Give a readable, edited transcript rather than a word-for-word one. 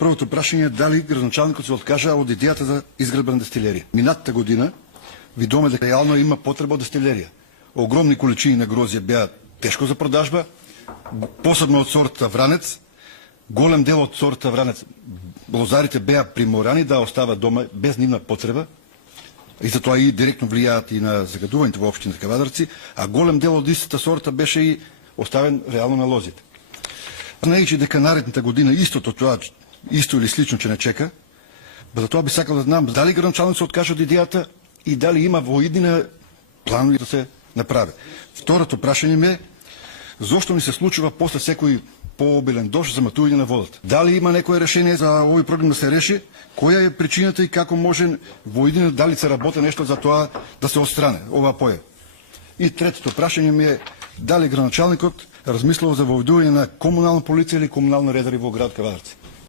Првото прашање е дали градоначалникот се откажа од идејата за изградба на дестилерија. Минатата година видоме дека реално има потреба од дестилерија. Огромни количини на грозје беа тешко за продажба, посебно од сорта Вранец. Голем дел од сорта Вранец лозарите беа приморани да остават дома без нивна потреба, и затоа и директно влијаат и на загадувањето во општина Кавадарци, а голем дел од истата сорта беше и оставен реално на лозите. Знаејќи дека наредната година истото тоа, исто или слично ќе не чека, затоа би сакал да знам дали градоначалникот се откажа од идејата и дали има во иднина планови да се направи. Второто прашање ми е зошто ни се случува после секој пообилен дожд заматување на водата. Дали има некое решение за овој проблем да се реши? Која е причината и како може во иднина, дали се работи нешто за тоа да се отстране ова појава? И третото прашање ми е дали градоначалникот размислува за воведување на комунална полиција или комунални редари во град Кавадарци?